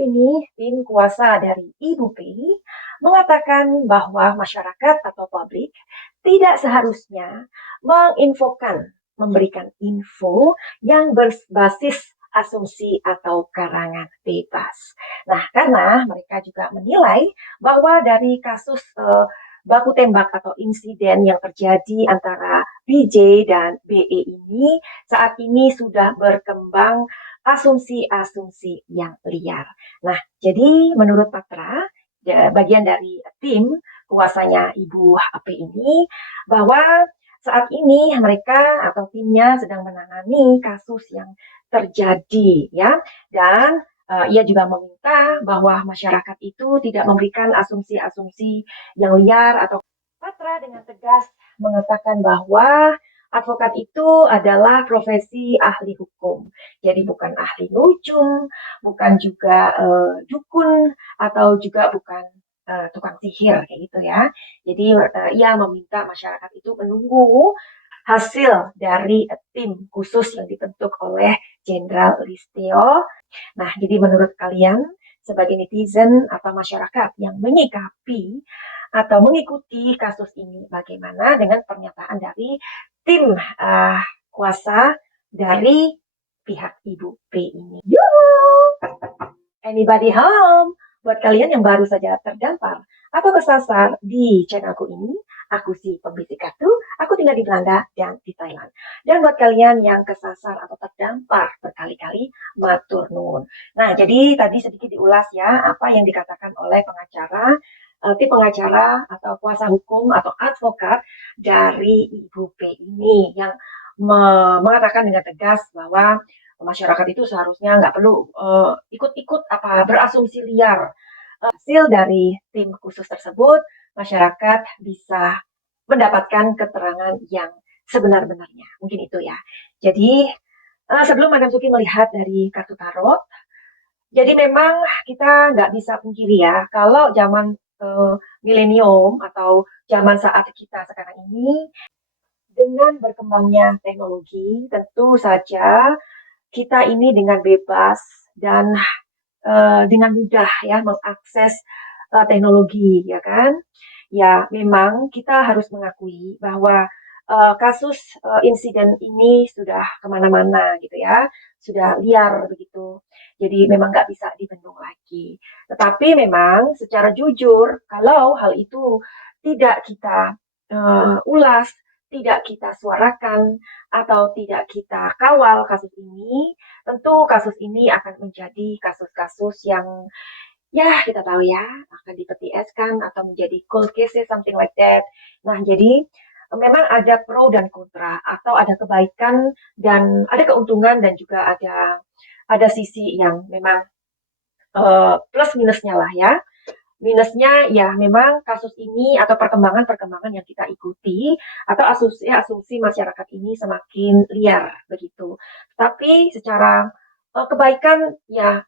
ini, tim kuasa dari Ibu P mengatakan bahwa masyarakat atau publik tidak seharusnya memberikan info yang berbasis asumsi atau karangan bebas. Nah, karena mereka juga menilai bahwa dari kasus baku tembak atau insiden yang terjadi antara BJ dan BE ini saat ini sudah berkembang asumsi-asumsi yang liar. Nah, jadi menurut Patra, bagian dari tim kuasanya Ibu HP ini, bahwa saat ini mereka atau timnya sedang menangani kasus yang terjadi ya, dan ia juga meminta bahwa masyarakat itu tidak memberikan asumsi-asumsi yang liar atau Patra dengan tegas mengatakan bahwa advokat itu adalah profesi ahli hukum. Jadi bukan ahli nujum, bukan juga dukun, atau juga bukan tukang sihir kayak gitu ya. Jadi ia meminta masyarakat itu menunggu hasil dari tim khusus yang dibentuk oleh Jenderal Listio. Nah, jadi menurut kalian sebagai netizen atau masyarakat yang menyikapi atau mengikuti kasus ini, bagaimana dengan pernyataan dari tim kuasa dari pihak Ibu P ini? Anybody home? Buat kalian yang baru saja terdampar atau kesasar di channelku ini, aku si pembisik kartu, aku tinggal di Belanda dan di Thailand. Dan buat kalian yang kesasar atau terdampar berkali-kali, matur nuwun. Nah, jadi tadi sedikit diulas ya, apa yang dikatakan oleh pengacara, tim pengacara atau kuasa hukum atau advokat dari Ibu P ini yang mengatakan dengan tegas bahwa masyarakat itu seharusnya nggak perlu ikut-ikut berasumsi liar. Hasil dari tim khusus tersebut, masyarakat bisa mendapatkan keterangan yang sebenar-benarnya. Mungkin itu ya. Jadi sebelum Madam Suki melihat dari kartu tarot, jadi memang kita nggak bisa pungkiri ya, kalau zaman milenium atau zaman saat kita sekarang ini, dengan berkembangnya teknologi, tentu saja kita ini dengan bebas dan dengan mudah ya mengakses teknologi ya kan. Ya memang kita harus mengakui bahwa kasus insiden ini sudah kemana-mana gitu ya, sudah liar begitu. Jadi memang nggak bisa dibendung lagi. Tetapi memang secara jujur kalau hal itu tidak kita ulas, tidak kita suarakan atau tidak kita kawal kasus ini, tentu kasus ini akan menjadi kasus-kasus yang ya kita tahu ya akan dipetieskan atau menjadi cold cases something like that. Nah, jadi memang ada pro dan kontra atau ada kebaikan dan ada keuntungan dan juga ada sisi yang memang plus minusnya lah ya. Minusnya ya memang kasus ini atau perkembangan-perkembangan yang kita ikuti atau asumsi masyarakat ini semakin liar begitu. Tapi secara kebaikan ya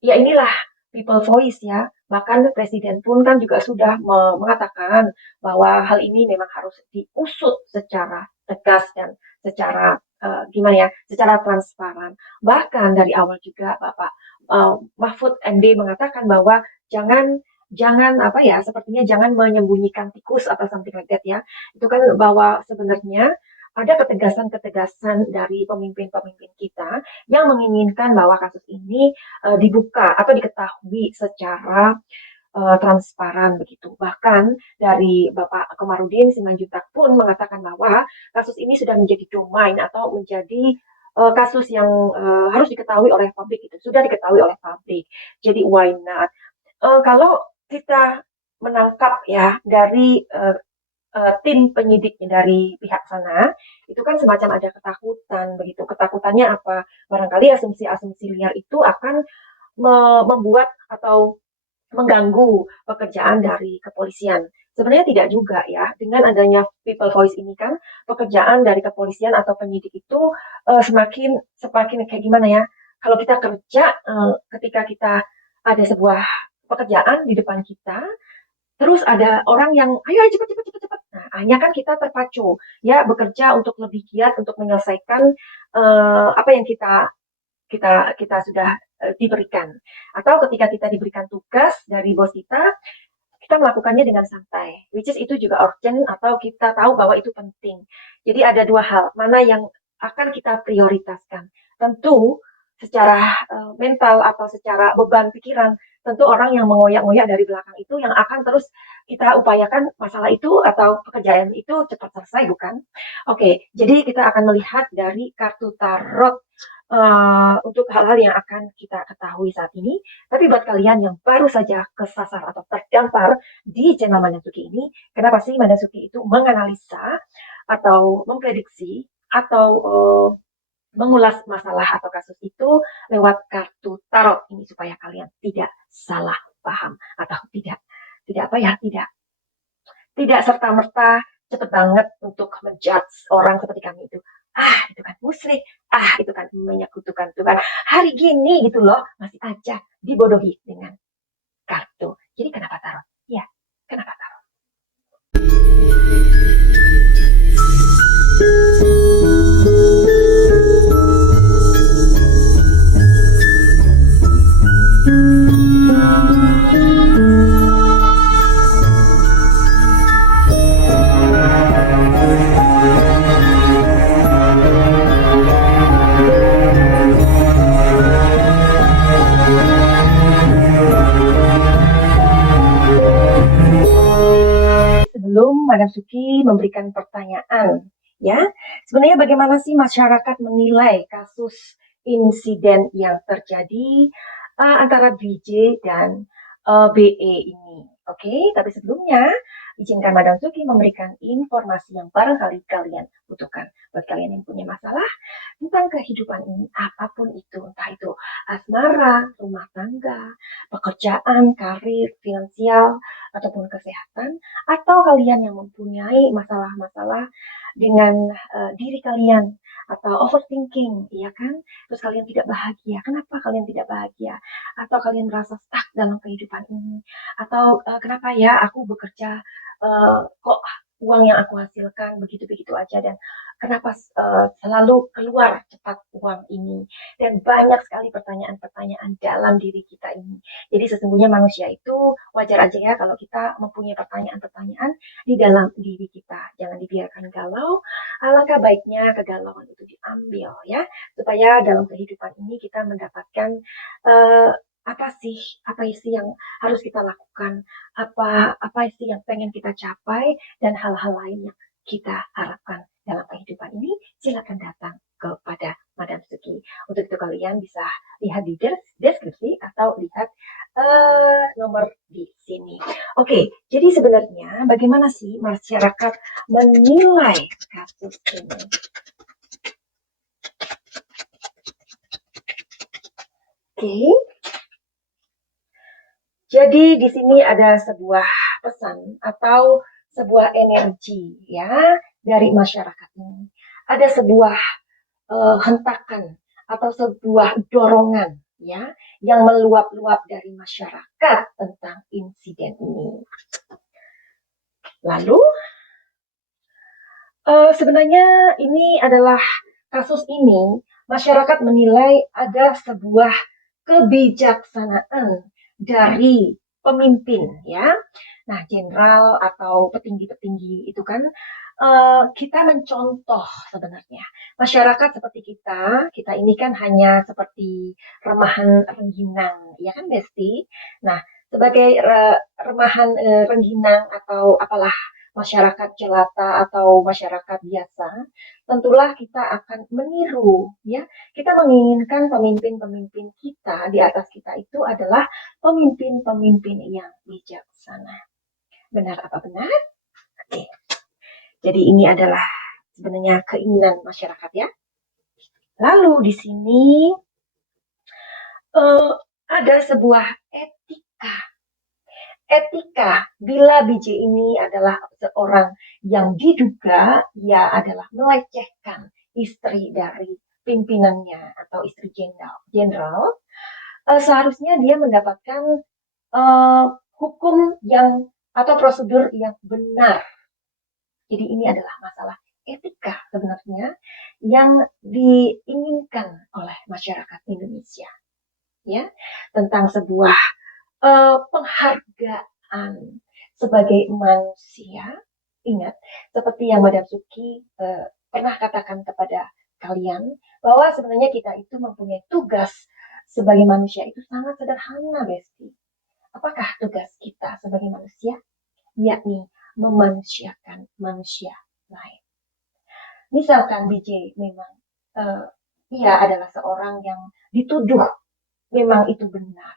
inilah people voice ya. Bahkan presiden pun kan juga sudah mengatakan bahwa hal ini memang harus diusut secara tegas dan secara gimana ya, secara transparan. Bahkan dari awal juga Bapak Mahfud MD mengatakan bahwa jangan apa ya, sepertinya jangan menyembunyikan tikus atau something like that ya. Itu kan bahwa sebenarnya ada ketegasan-ketegasan dari pemimpin-pemimpin kita yang menginginkan bahwa kasus ini dibuka atau diketahui secara transparan begitu. Bahkan dari Bapak Komarudin Simanjuntak pun mengatakan bahwa kasus ini sudah menjadi domain atau menjadi kasus yang harus diketahui oleh publik, itu sudah diketahui oleh publik. Jadi why not? Kalau kita menangkap ya dari tim penyidiknya dari pihak sana, itu kan semacam ada ketakutan begitu. Ketakutannya apa? Barangkali asumsi-asumsi liar itu akan membuat atau mengganggu pekerjaan dari kepolisian. Sebenarnya tidak juga ya, dengan adanya people voice ini kan pekerjaan dari kepolisian atau penyidik itu semakin kayak gimana ya? Kalau kita kerja, ketika kita ada sebuah pekerjaan di depan kita, terus ada orang yang ayo cepat cepat cepat cepat. Nah, hanya kan kita terpacu ya bekerja untuk lebih giat untuk menyelesaikan apa yang kita sudah diberikan. Atau ketika kita diberikan tugas dari bos kita melakukannya dengan santai, which is itu juga urgent atau kita tahu bahwa itu penting. Jadi ada dua hal, mana yang akan kita prioritaskan. Tentu secara mental atau secara beban pikiran, tentu orang yang mengoyak-ngoyak dari belakang itu yang akan terus kita upayakan masalah itu atau pekerjaan itu cepat selesai, bukan? Oke, jadi kita akan melihat dari kartu tarot untuk hal-hal yang akan kita ketahui saat ini. Tapi buat kalian yang baru saja kesasar atau terdampar di channel Manasuki ini, kenapa sih Manasuki itu menganalisa atau memprediksi atau mengulas masalah atau kasus itu lewat kartu tarot ini supaya kalian tidak salah paham atau tidak apa ya, tidak serta-merta cepet banget untuk menjudge orang seperti kami itu. Itu kan musrik, itu kan menyekutukan Tuhan. Hari gini gitu loh, masih aja dibodohi dengan kartu. Jadi kenapa tarot? Ya, kenapa tarot? Sebelum Madam Suki memberikan pertanyaan, ya, sebenarnya bagaimana sih masyarakat menilai kasus insiden yang terjadi antara BJ dan BE ini? Oke, tapi sebelumnya izinkan Madam Suki memberikan informasi yang barangkali kalian butuhkan. Buat kalian yang punya masalah tentang kehidupan ini, apapun itu, entah itu asmara, rumah tangga, pekerjaan, karir, finansial, ataupun kesehatan, atau kalian yang mempunyai masalah-masalah dengan diri kalian atau overthinking, ya kan? Terus kalian tidak bahagia. Kenapa kalian tidak bahagia? Atau kalian merasa stuck dalam kehidupan ini? Atau kenapa ya aku bekerja kok uang yang aku hasilkan begitu-begitu aja dan kenapa selalu keluar cepat uang ini? Dan banyak sekali pertanyaan-pertanyaan dalam diri kita ini. Jadi sesungguhnya manusia itu wajar aja ya kalau kita mempunyai pertanyaan-pertanyaan di dalam diri kita. Jangan dibiarkan galau. Alangkah baiknya kegalauan itu diambil ya, supaya dalam kehidupan ini kita mendapatkan apa sih yang harus kita lakukan, apa sih yang pengen kita capai, dan hal-hal lain yang kita harapkan dalam kehidupan ini. Silakan datang kepada Madam Suki. Untuk itu kalian bisa lihat di deskripsi atau lihat nomor di sini. Oke, jadi sebenarnya bagaimana sih masyarakat menilai kasus ini? Oke. Jadi di sini ada sebuah pesan atau sebuah energi ya dari masyarakat ini. Ada sebuah hentakan atau sebuah dorongan ya yang meluap-luap dari masyarakat tentang insiden ini. Lalu sebenarnya ini adalah kasus ini masyarakat menilai ada sebuah kebijaksanaan dari pemimpin ya. Nah, jenderal atau petinggi-petinggi itu kan kita mencontoh sebenarnya. Masyarakat seperti kita ini kan hanya seperti remahan rengginang, ya kan Besti? Nah, sebagai remahan rengginang atau apalah masyarakat jelata atau masyarakat biasa, tentulah kita akan meniru ya. Kita menginginkan pemimpin-pemimpin kita di atas kita itu adalah pemimpin-pemimpin yang bijaksana. Benar apa benar? Oke. Jadi ini adalah sebenarnya keinginan masyarakat ya. Lalu di sini ada sebuah etika. Etika bila BJ ini adalah seorang yang diduga ia adalah melecehkan istri dari pimpinannya atau istri jenderal, seharusnya dia mendapatkan hukum yang atau prosedur yang benar. Jadi ini adalah masalah etika sebenarnya yang diinginkan oleh masyarakat Indonesia. ya, tentang sebuah penghargaan sebagai manusia. Ingat, seperti yang Madam Suki pernah katakan kepada kalian, bahwa sebenarnya kita itu mempunyai tugas sebagai manusia itu sangat sederhana, Besti. Apakah tugas kita sebagai manusia? Yakni memanusiakan manusia lain. Misalkan BJ memang ia adalah seorang yang dituduh memang itu benar.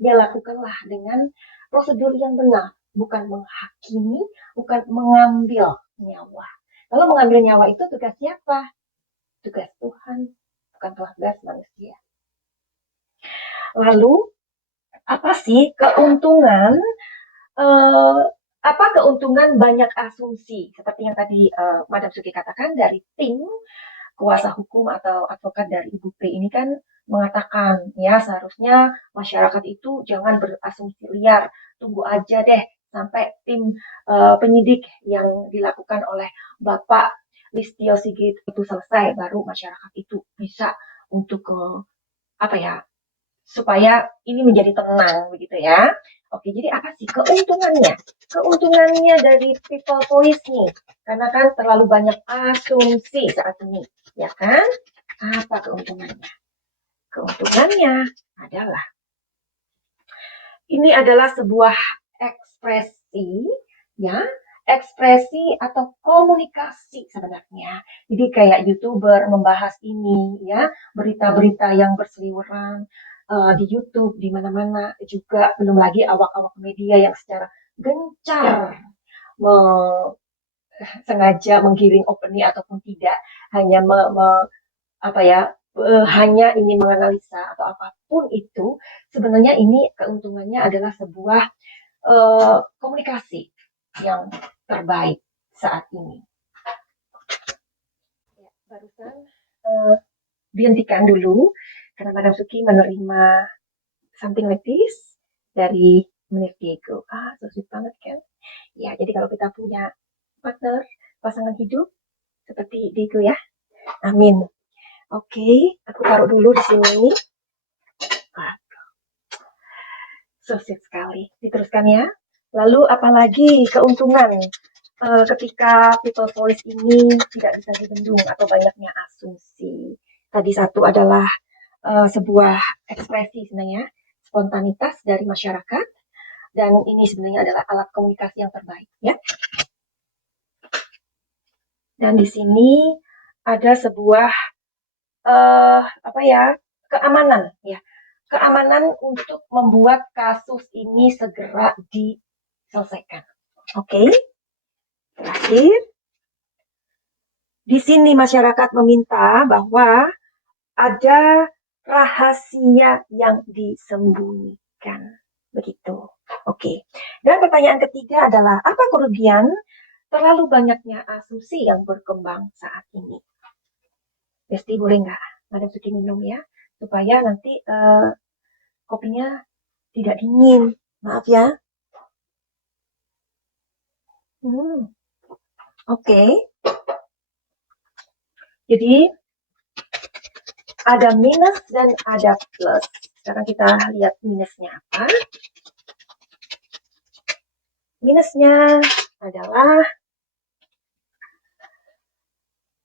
Ya lakukanlah dengan prosedur yang benar, bukan menghakimi, bukan mengambil nyawa. Kalau mengambil nyawa itu tugas siapa? Tugas Tuhan, bukan tugas manusia. Lalu, apa sih keuntungan apa keuntungan banyak asumsi seperti yang tadi Madam Suki katakan dari tim kuasa hukum atau advokat dari Ibu P ini kan mengatakan ya seharusnya masyarakat itu jangan berasumsi liar, tunggu aja deh sampai tim penyidik yang dilakukan oleh Bapak Listio Sigit itu selesai, baru masyarakat itu bisa untuk apa ya, supaya ini menjadi tenang begitu ya. Oke, jadi apa sih keuntungannya? Keuntungannya dari people voice nih, karena kan terlalu banyak asumsi saat ini, ya kan? Apa keuntungannya? Keuntungannya adalah ini adalah sebuah ekspresi, ya, ekspresi atau komunikasi sebenarnya. Jadi kayak YouTuber membahas ini, ya, berita-berita yang berseliweran di YouTube, di mana-mana juga, belum lagi awak-awak media yang secara gencar sengaja menggiring opini ataupun tidak, hanya apa ya, hanya ingin menganalisa atau apapun itu, sebenarnya ini keuntungannya adalah sebuah komunikasi yang terbaik saat ini. Ya, barusan dihentikan dulu karena Madam Suki menerima something like this dari menit Diego. So sweet banget kan? Ya, jadi kalau kita punya partner, pasangan hidup seperti Diego ya. Amin. Oke, aku taruh dulu di sini. So sweet sekali. Diteruskan ya. Lalu apalagi keuntungan ketika people voice ini tidak bisa dibendung atau banyaknya asumsi. Tadi satu adalah sebuah ekspresi sebenarnya, spontanitas dari masyarakat, dan ini sebenarnya adalah alat komunikasi yang terbaik ya. Dan di sini ada sebuah apa ya, keamanan ya, keamanan untuk membuat kasus ini segera diselesaikan. Oke. Terakhir, di sini masyarakat meminta bahwa ada rahasia yang disembunyikan. Begitu. Oke. Dan pertanyaan ketiga adalah, apa kerugian terlalu banyaknya asumsi yang berkembang saat ini? Besti boleh nggak? Madam Suki minum ya, supaya nanti kopinya tidak dingin. Maaf ya. Oke. Jadi ada minus dan ada plus. Sekarang kita lihat minusnya apa. Minusnya adalah,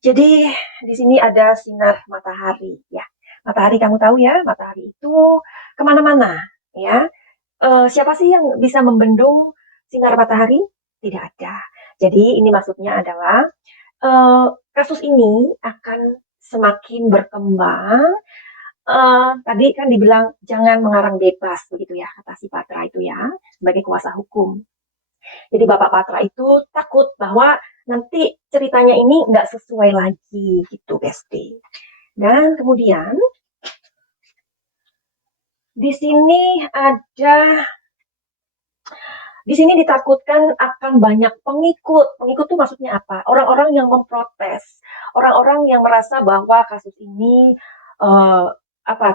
jadi di sini ada sinar matahari ya. Matahari kamu tahu ya, matahari itu kemana-mana ya. Siapa sih yang bisa membendung sinar matahari? Tidak ada. Jadi ini maksudnya adalah kasus ini akan semakin berkembang. Tadi kan dibilang jangan mengarang bebas begitu ya, kata si Patra itu ya, sebagai kuasa hukum. Jadi Bapak Patra itu takut bahwa nanti ceritanya ini nggak sesuai lagi gitu, Besti. Dan kemudian di sini ditakutkan akan banyak pengikut. Pengikut itu maksudnya apa? Orang-orang yang memprotes, orang-orang yang merasa bahwa kasus ini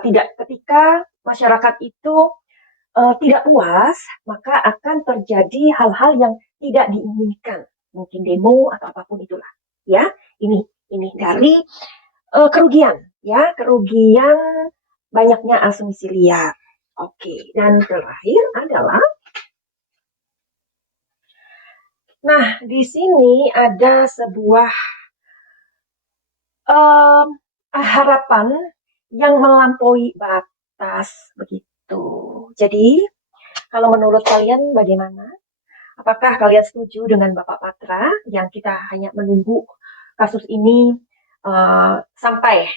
tidak, ketika masyarakat itu tidak puas, maka akan terjadi hal-hal yang tidak diinginkan, mungkin demo atau apapun itulah. Ya, ini dari kerugian, ya, kerugian banyaknya asumsi liar. Oke, dan terakhir adalah, nah di sini ada sebuah em, harapan yang melampaui batas begitu. Jadi, kalau menurut kalian bagaimana? Apakah kalian setuju dengan Bapak Patra yang kita hanya menunggu kasus ini sampai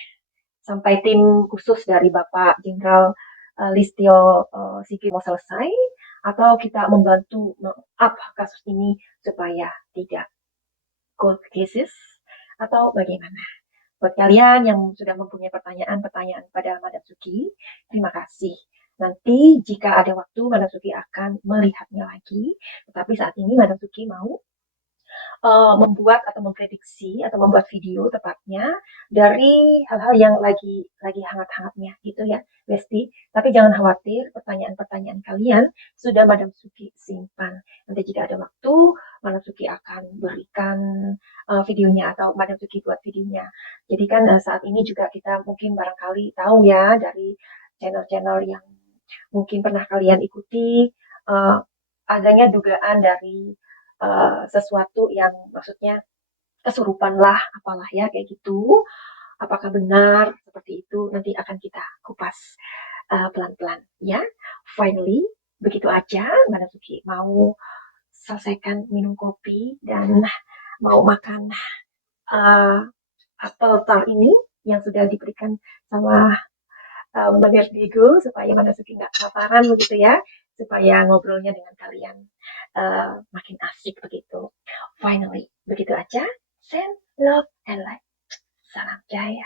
tim khusus dari Bapak Jenderal Listio Sigit mau selesai, atau kita membantu up kasus ini supaya tidak cold cases, atau bagaimana? Buat kalian yang sudah mempunyai pertanyaan-pertanyaan pada Madam Suki, terima kasih. Nanti jika ada waktu, Madam Suki akan melihatnya lagi. Tetapi saat ini Madam Suki mau membuat atau memprediksi atau membuat video tepatnya dari hal-hal yang lagi hangat-hangatnya gitu ya, Besti. Tapi jangan khawatir, pertanyaan-pertanyaan kalian sudah Madam Suki simpan. Nanti jika ada waktu, Madam Suki akan berikan videonya atau Madam Suki buat videonya. Jadi kan saat ini juga kita mungkin barangkali tahu ya dari channel-channel yang mungkin pernah kalian ikuti, adanya dugaan dari sesuatu yang maksudnya kesurupan lah, apalah ya kayak gitu. Apakah benar seperti itu? Nanti akan kita kupas pelan-pelan ya. Finally, begitu aja. Mbak Suki mau selesaikan minum kopi dan mau makan apel tart ini yang sudah diberikan sama Mbak Diego supaya Mbak Suki nggak kelaparan begitu ya, supaya ngobrolnya dengan kalian makin asik begitu. Finally, begitu aja. Send love and light. Salam jaya.